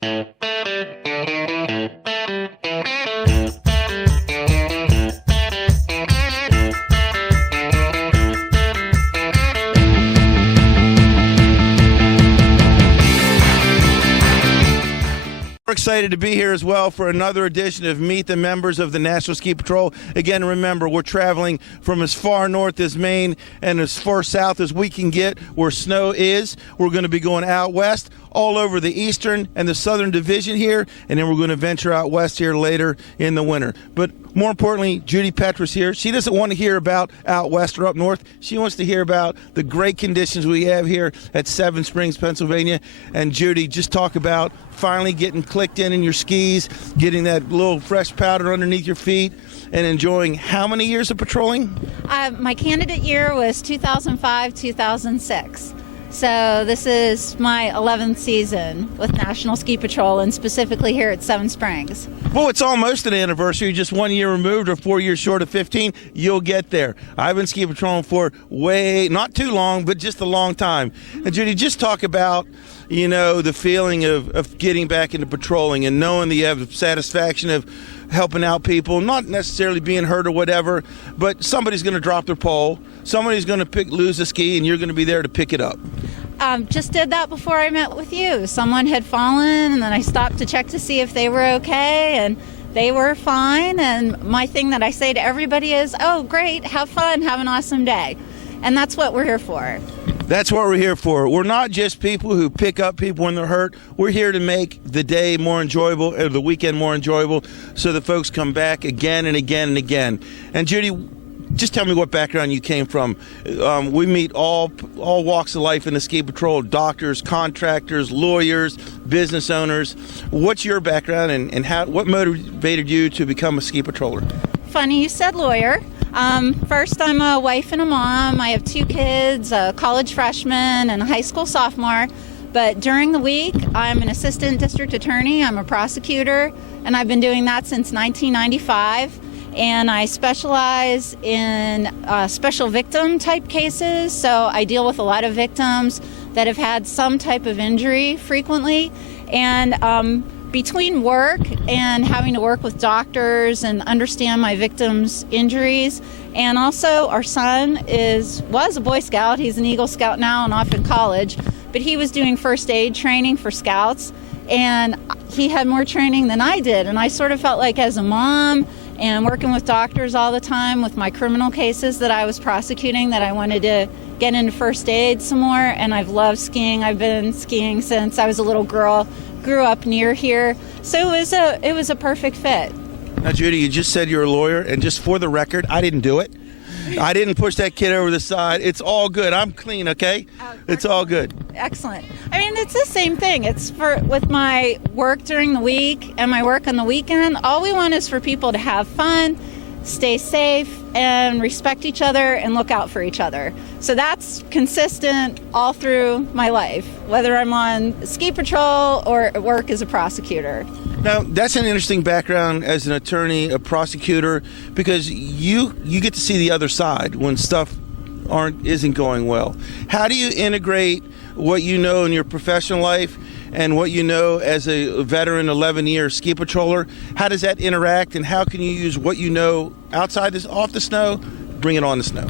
We're excited to be here as well for another edition of Meet the Members of the National Ski Patrol. Again, remember, we're traveling from as far north as Maine and as far south as we can get where snow is. We're going to be going out west all over the eastern and the southern division here, and then we're going to venture out west here later in the winter. But more importantly, Judi Petrush here. She doesn't want to hear about out west or up north. She wants to hear about the great conditions we have here at Seven Springs, Pennsylvania. And Judi, just talk about finally getting clicked in your skis, getting that little fresh powder underneath your feet, and enjoying how many years of patrolling? My candidate year was 2005, 2006. So this is my 11th season with National Ski Patrol, and specifically here at Seven Springs. Well, it's almost an anniversary, just 1 year removed or 4 years short of 15. You'll get there. I've been ski patrolling for not too long, but just a long time. And Judi, just talk about, the feeling of getting back into patrolling and knowing that you have the satisfaction of helping out people, not necessarily being hurt or whatever, but somebody's going to drop their pole, somebody's going to lose a ski, and you're going to be there to pick it up. Just did that before I met with you. Someone had fallen, and then I stopped to check to see if they were okay, and they were fine. And my thing that I say to everybody is, oh, great, have fun, have an awesome day. And that's what we're here for. That's what we're here for. We're not just people who pick up people when they're hurt. We're here to make the day more enjoyable, or the weekend more enjoyable, so that folks come back again and again and again. And Judi, just tell me what background you came from. We meet all walks of life in the ski patrol: doctors, contractors, lawyers, business owners. What's your background, and what motivated you to become a ski patroller? Funny you said lawyer. First, I'm a wife and a mom. I have 2 kids, a college freshman and a high school sophomore. But during the week, I'm an assistant district attorney. I'm a prosecutor, and I've been doing that since 1995. And I specialize in special victim type cases. So I deal with a lot of victims that have had some type of injury frequently. And between work and having to work with doctors and understand my victims' injuries, and also our son was a Boy Scout. He's an Eagle Scout now and off in college, but he was doing first aid training for scouts, and he had more training than I did. And I sort of felt like, as a mom and working with doctors all the time with my criminal cases that I was prosecuting, that I wanted to get into first aid some more. And I've loved skiing. I've been skiing since I was a little girl. Grew up near here, so it was a perfect fit. Now, Judi, you just said you're a lawyer, and just for the record, I didn't do it. I didn't push that kid over the side. It's all good. I'm clean, okay? It's all good. Excellent. I mean, it's the same thing. It's with my work during the week and my work on the weekend. All we want is for people to have fun, stay safe, and respect each other and look out for each other. So that's consistent all through my life, whether I'm on ski patrol or at work as a prosecutor. Now, that's an interesting background as an attorney, a prosecutor, because you get to see the other side when stuff isn't going well. How do you integrate what you know in your professional life and what you know as a veteran 11-year ski patroller? How does that interact, and how can you use what you know off the snow, bring it on the snow?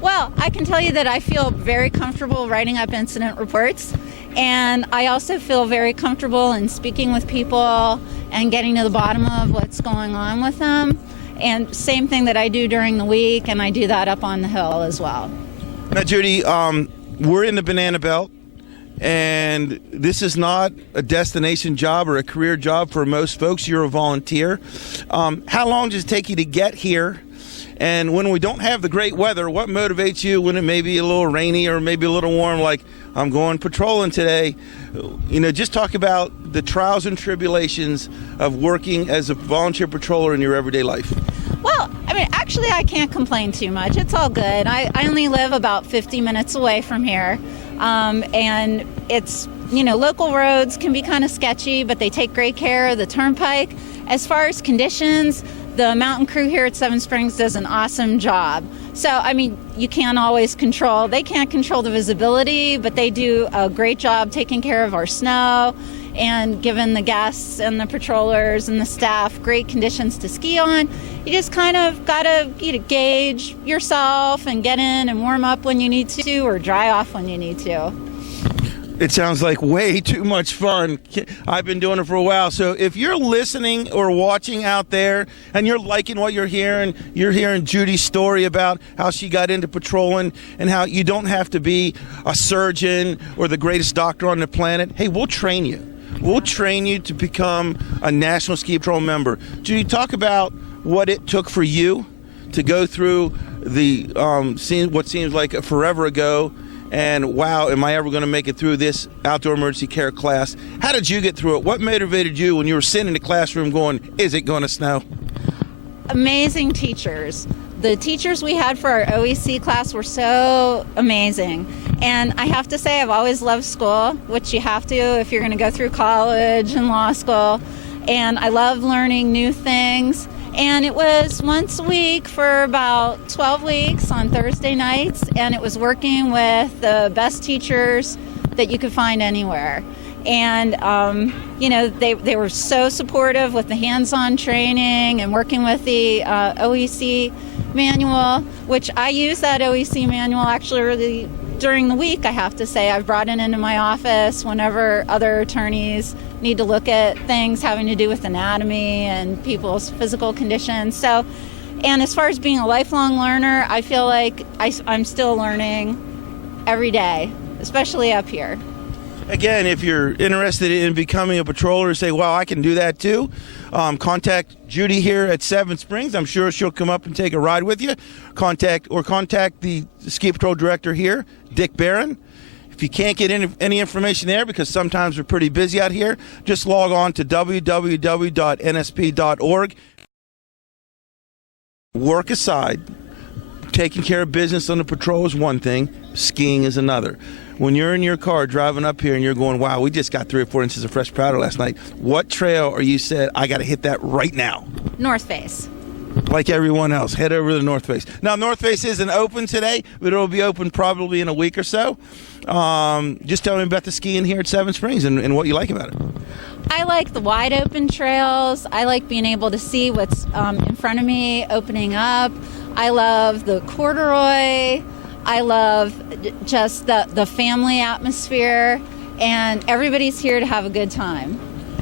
Well, I can tell you that I feel very comfortable writing up incident reports, and I also feel very comfortable in speaking with people and getting to the bottom of what's going on with them. And same thing that I do during the week, and I do that up on the hill as well. Now, Judi, we're in the Banana Belt, and this is not a destination job or a career job for most folks. You're a volunteer. How long does it take you to get here? And when we don't have the great weather, what motivates you when it may be a little rainy or maybe a little warm, like I'm going patrolling today? Just talk about the trials and tribulations of working as a volunteer patroller in your everyday life. Well, I mean, actually, I can't complain too much. It's all good. I only live about 50 minutes away from here. And it's, local roads can be kind of sketchy, but they take great care of the turnpike. As far as conditions, the mountain crew here at Seven Springs does an awesome job. So, I mean, they can't control the visibility, but they do a great job taking care of our snow and given the guests and the patrollers and the staff great conditions to ski on. You just kind of got to gauge yourself and get in and warm up when you need to, or dry off when you need to. It sounds like way too much fun. I've been doing it for a while. So if you're listening or watching out there and you're liking what you're hearing Judi's story about how she got into patrolling and how you don't have to be a surgeon or the greatest doctor on the planet, hey, we'll train you. We'll train you to become a National Ski Patrol member. Judi, talk about what it took for you to go through the what seems like forever ago. And wow, am I ever going to make it through this outdoor emergency care class? How did you get through it? What motivated you when you were sitting in the classroom going, is it going to snow? Amazing teachers. The teachers we had for our OEC class were so amazing. And I have to say, I've always loved school, which you have to if you're going to go through college and law school. And I love learning new things. And it was once a week for about 12 weeks on Thursday nights, and it was working with the best teachers that you could find anywhere. And, they were so supportive with the hands-on training and working with the OEC manual, which I use that OEC manual actually really during the week, I have to say. I've brought it into my office whenever other attorneys need to look at things having to do with anatomy and people's physical conditions. So, and as far as being a lifelong learner, I feel like I'm still learning every day, especially up here. Again, if you're interested in becoming a patroller, say, well, I can do that too, contact Judi here at Seven Springs. I'm sure she'll come up and take a ride with you. Contact the Ski Patrol director here, Dick Barron. If you can't get any information there, because sometimes we're pretty busy out here, just log on to www.nsp.org. Work aside, taking care of business on the patrol is one thing, skiing is another. When you're in your car driving up here and you're going, wow, we just got 3 or 4 inches of fresh powder last night, what trail are you said, I got to hit that right now? North Face. Like everyone else, head over to the North Face. Now, North Face isn't open today, but it'll be open probably in a week or so. Just tell me about the skiing here at Seven Springs and what you like about it. I like the wide open trails. I like being able to see what's in front of me opening up. I love the corduroy. I love just the family atmosphere, and everybody's here to have a good time.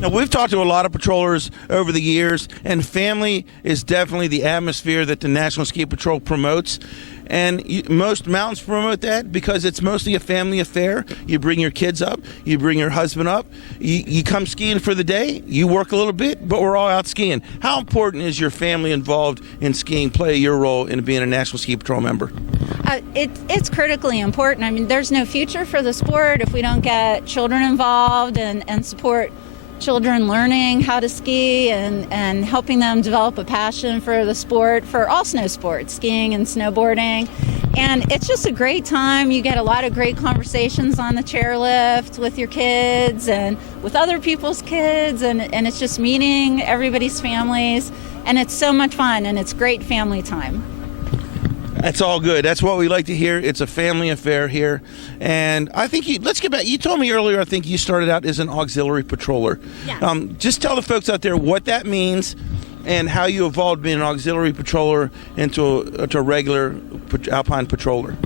Now, we've talked to a lot of patrollers over the years, and family is definitely the atmosphere that the National Ski Patrol promotes. And most mountains promote that because it's mostly a family affair. You bring your kids up, you bring your husband up, you come skiing for the day, you work a little bit, but we're all out skiing. How important is your family involved in skiing play your role in being a National Ski Patrol member? It's critically important. I mean, there's no future for the sport if we don't get children involved and support children learning how to ski and helping them develop a passion for the sport, for all snow sports, skiing and snowboarding. And it's just a great time. You get a lot of great conversations on the chairlift with your kids and with other people's kids, and it's just meeting everybody's families, and it's so much fun, and it's great family time. That's all good. That's what we like to hear. It's a family affair here. And I think let's get back. You told me earlier, I think you started out as an auxiliary patroller. Yes. Just tell the folks out there what that means and how you evolved being an auxiliary patroller into a regular alpine patroller.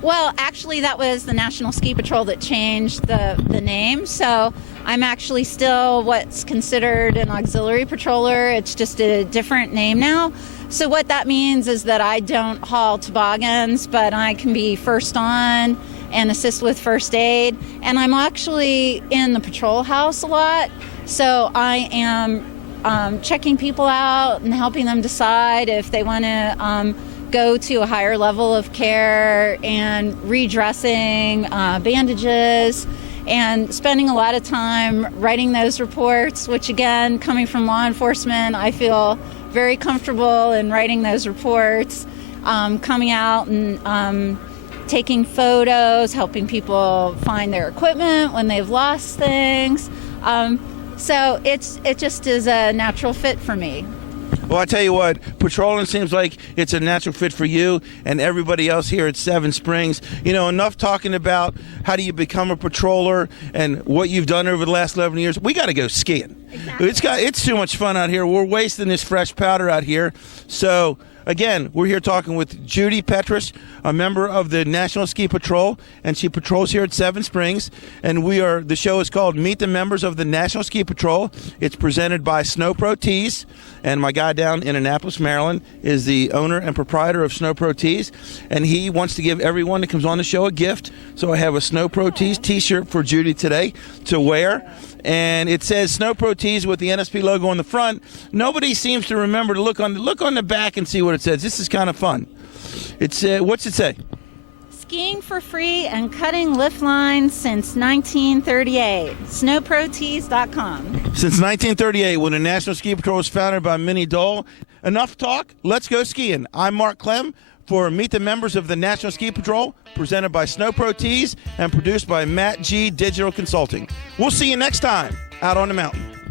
Well, actually, that was the National Ski Patrol that changed the name. So I'm actually still what's considered an auxiliary patroller. It's just a different name now. So what that means is that I don't haul toboggans, but I can be first on and assist with first aid. And I'm actually in the patrol house a lot. So I am checking people out and helping them decide if they want to go to a higher level of care and redressing bandages, and spending a lot of time writing those reports, which again, coming from law enforcement, I feel very comfortable in writing those reports, coming out and taking photos, helping people find their equipment when they've lost things. So it just is a natural fit for me. Well, I tell you what, patrolling seems like it's a natural fit for you and everybody else here at Seven Springs. You know, enough talking about how do you become a patroller and what you've done over the last 11 years. We got to go skiing. Exactly. It's too much fun out here. We're wasting this fresh powder out here. So, again, we're here talking with Judi Petrush, a member of the National Ski Patrol, and she patrols here at Seven Springs. And the show is called Meet the Members of the National Ski Patrol. It's presented by Snow Pro Tees, and my guy down in Annapolis, Maryland, is the owner and proprietor of Snow Pro Tees, and he wants to give everyone that comes on the show a gift. So I have a Snow Pro Tees t-shirt for Judi today to wear. And it says Snow Pro Tees with the NSP logo on the front. Nobody seems to remember to look on the back and see what it says. This is kind of fun. It's what's it say? Skiing for free and cutting lift lines since 1938. Snowprotees.com. Since 1938, when the National Ski Patrol was founded by Minnie Dole. Enough talk. Let's go skiing. I'm Mark Clem for Meet the Members of the National Ski Patrol, presented by Snow Pro Tees and produced by Matt G. Digital Consulting. We'll see you next time out on the mountain.